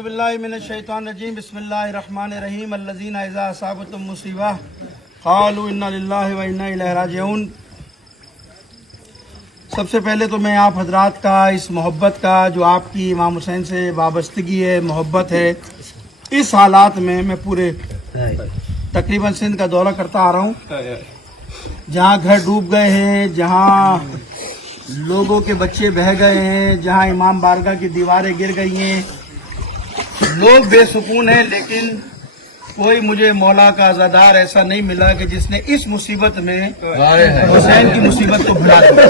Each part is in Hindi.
औज़ुबिल्लाहि मिनश्शैतानिर्रजीम बिस्मिल्लाहिर्रहमानिर्रहीम अल्लज़ीना इज़ा असाबतहुम मुसीबा क़ालू इन्ना लिल्लाहि व इन्ना इलैहि राजिऊन। सबसे पहले तो मैं आप हजरात का इस मोहब्बत का जो आपकी इमाम हुसैन से वाबस्तगी है, मोहब्बत है, इस हालात में मैं पूरे तकरीबन सिंध का दौरा करता आ रहा हूँ, जहाँ घर डूब गए हैं, जहाँ लोगों के बच्चे बह गए हैं, जहाँ इमाम बारगाह की दीवारें गिर गई हैं, लोग बेसुकून हैं, लेकिन कोई मुझे मौला का अज़ादार ऐसा नहीं मिला कि जिसने इस मुसीबत में हुसैन की मुसीबत को भुला दिया।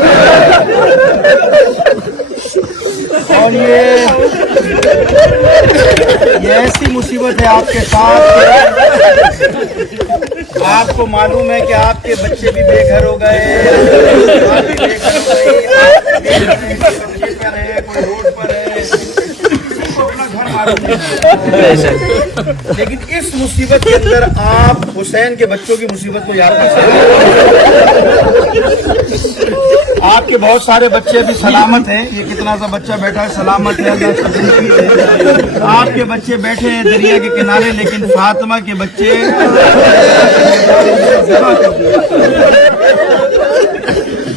और ये ऐसी मुसीबत है आपके साथ, आपको मालूम है कि आपके बच्चे भी बेघर हो गए, आप भी बेघर हो गई, कोई रोड पर है, अपना घर मालूम नहीं। लेकिन इस मुसीबत के अंदर आप हुसैन के बच्चों की मुसीबत को याद कर सकते। आपके बहुत सारे बच्चे अभी सलामत हैं, ये कितना सा बच्चा बैठा है सलामत है, अल्लाह की जिंदगी है। आपके बच्चे बैठे हैं दरिया के किनारे, लेकिन फातिमा के बच्चे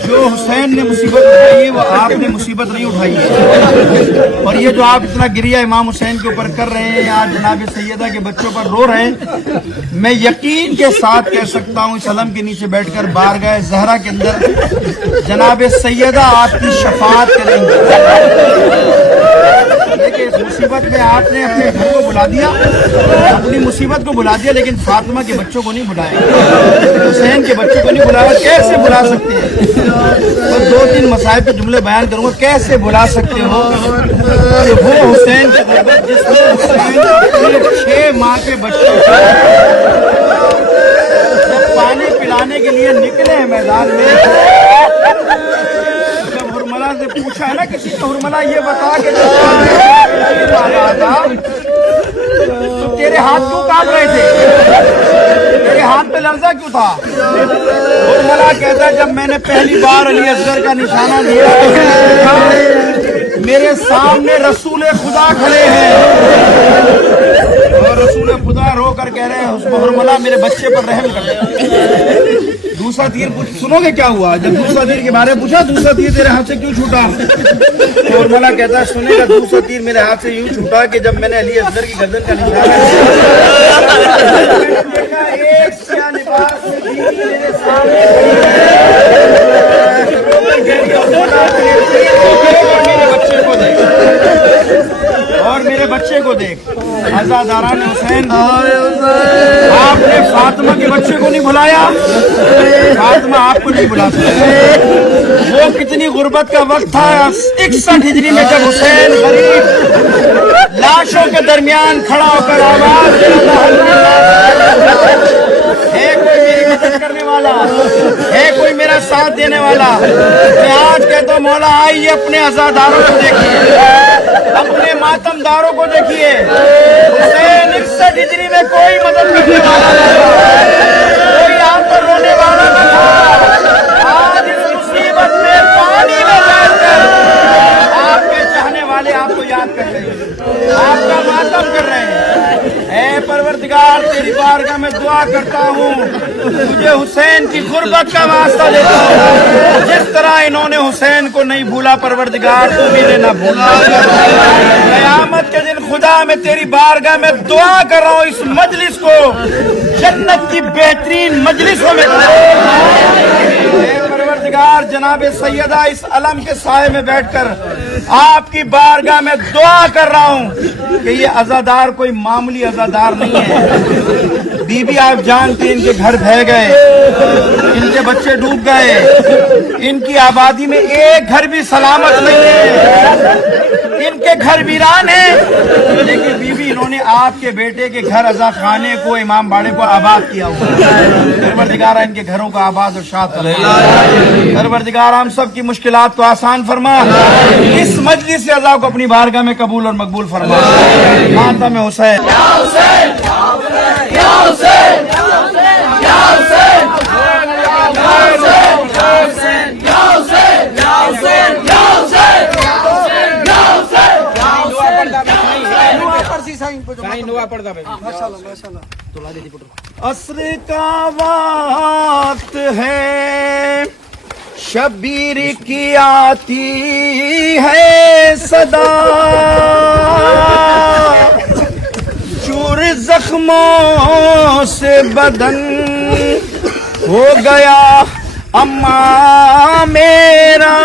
जो हुसैन ने मुसीबत उठाई है वो आपने मुसीबत नहीं उठाई है। और ये जो आप इतना गिरिया इमाम हुसैन के ऊपर कर रहे हैं, आज जनाब सैयदा के बच्चों पर रो रहे हैं, मैं यकीन के साथ कह सकता हूँ इस अलम के नीचे बैठकर बारगाह ज़हरा के अंदर जनाब सैयदा आपकी शफाअत करेंगे। देखिए इस मुसीबत में आपने अपने घर को बुला दिया, अपनी मुसीबत को बुला दिया, लेकिन फातिमा के बच्चों को नहीं बुलाया, हुसैन के बच्चों को नहीं बुलाया। कैसे बुला सकते हैं? तो दो तीन मसाइब के जुमले बयान करूंगा, कैसे बुला सकते हो कि वो हुसैन की गुर्बत जिसमें हुसैन 6 माह के बच्चे जब पानी पिलाने के लिए निकले हैं मैदान में, हुरमला से पूछा है ना किसी ने, हुरमला ये बता के तो तेरे हाथ क्यों कांप रहे थे, तेरे हाथ पे लर्जा क्यों था? हुरमला कहता है जब मैंने पहली बार अली असगर का निशाना दिया, मेरे सामने रसूल खुदा खड़े हैं और रसूल खुदा रो कर कह रहे हैं हुरमला मेरे बच्चे पर रहम कर। दूसरा तीर सुनोगे क्या हुआ? जब दूसरा तीर के बारे में पूछा, दूसरा तीर तेरे हाथ से क्यों छूटा? हुरमला कहता है सुनेगा, दूसरा तीर मेरे हाथ से यूं छूटा कि जब मैंने अली असगर की गर्दन का निशाना एक सा लिबास मेरे सामने और मेरे बच्चे को देख। आज़ादारान हुसैन, आपने फातिमा के बच्चे को नहीं बुलाया, फातिमा आपको नहीं बुला सकती। वो कितनी गुर्बत का वक्त था 61 हिजरी में, जब हुसैन गरीब लाशों के दरमियान खड़ा होकर आवाज दे रहा है कोई मेरी मदद करने वाला है, कोई मेरा साथ देने वाला। मैं आज कहता हूँ मौला आइए अपने आज़ादारों को देखिए, अपने मातमदारों को देखिए। हुसैन 61 हिजरी में कोई मदद करने वाला नहीं था, कोई आप पर रोने वाला न था। आज इस मुसीबत में पानी में बैठकर आपके चाहने वाले आपको याद कर रहे हैं, आपका मातम कर रहे हैं। ऐ परवरदिगार तेरी बारगाह में दुआ करता हूँ, मुझे हुसैन की गुर्बत का वास्ता देता हूँ। जिस तरह इन्होंने हुसैन को नहीं भूला, परवरदिगार तू भी ने न भूला। क़यामत के दिन खुदा मैं तेरी बारगाह में दुआ कर रहा हूँ, इस मजलिस को जन्नत की बेहतरीन मजलिसों में परवरदिगार जनाब सैयदा इस अलम के साए में बैठकर आपकी बारगाह में दुआ कर रहा हूँ कि ये अज़ादार कोई मामूली अज़ादार नहीं है। बीबी आप जानते हैं इनके घर बह गए, इनके बच्चे डूब गए, इनकी आबादी में एक घर भी सलामत नहीं है, इनके घर वीरान है, लेकिन बीबी इन्होंने आपके बेटे के घर अज़ा खाने को, इमाम बाड़े को आबाद किया हुआ। परवरदिगार इनके घरों को आबाद और शाद फरमा। परवरदिगार हम सब की मुश्किलात को आसान फरमा, इस मजलिस से अज़ा को अपनी बारगाह में कबूल और मकबूल फरमा। मातम हुसैन या हुसैन या हुसैन या हुसैन या हुसैन या हुसैन या हुसैन या हुसैन या हुसैन या हुसैन। असर का वक्त है, शबीर की आती है सदा, चूर जख्मों से बदन हो गया अम्मा मेरा,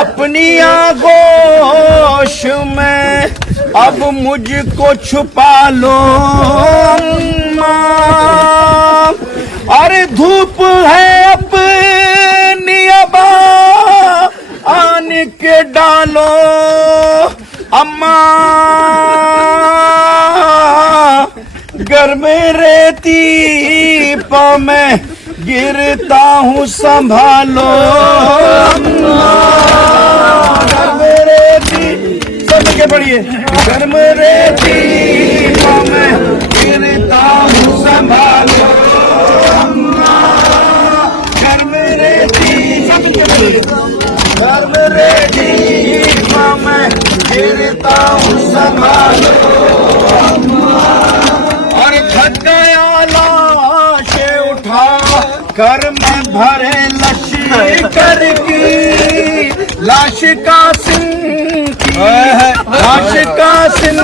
अपनी आगोश में अब मुझको छुपा लो अम्मा, अरे धूप है अपनी अबा आन के डालो अम्मा, घर में रहती पाँव में गिरता हूँ संभालो अम्मा, घर में रहती सबके पढ़िए, घर में रहती पाँव में गिरता हूँ संभालो अम्मा, घर में रहती सबके पढ़िए, घर में रहती पाँव में गिरता हूँ संभालो अम्मा, और थक गया लाशें उठा कर मैं भरे लश्कर की, लाश का सिंह की, लाश का सिंह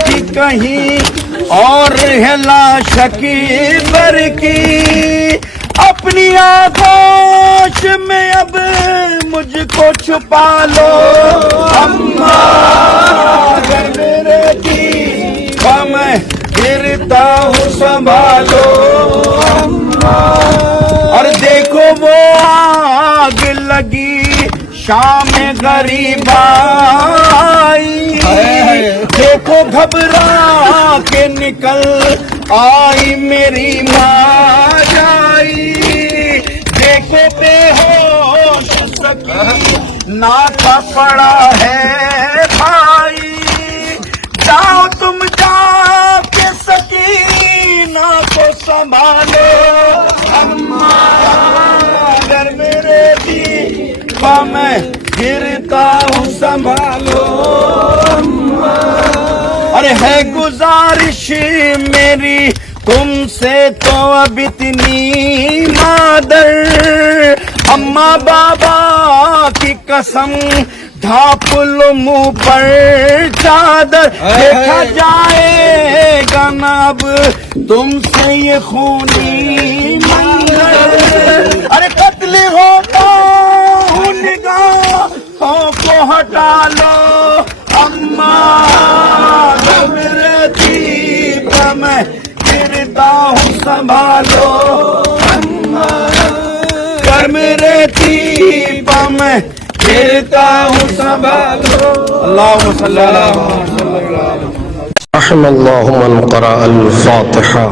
की कहीं और है लाश की बर की, अपनी आगोश में अब मुझको छुपा लो अम्मा, घर में रहती मैं गिरता हूँ संभालो अम्मा, और देखो वो आग लगी शाम गरीब आई, देखो घबरा के निकल आई मेरी माँ जाई, देखो बेहोश सकी नाता पड़ा है भाई, जाओ तुम जाके सकीना को संभालो अम्मा, घर में रहती मैं गिरता हूँ संभालो अम्मा, अरे है गुजारिश मेरी तुमसे तो अब इतनी मादर, अम्मा बाबा की कसम ढाप लो मुंह पर चादर, देखा जाएगा ना अब तुमसे ये खूनी मंजर, अरे कत्ल होता हूँ निगाहों को हटा लो अम्मा, जब रहती मैं गिरता हूँ संभालो अम्मा, घर में रहती मैं गिरता हूँ संभालो। अल्लाहुम्मा सल्ली अला मुहम्मद। रहमल्लाहु मन क़रा अल-फ़ातिहा।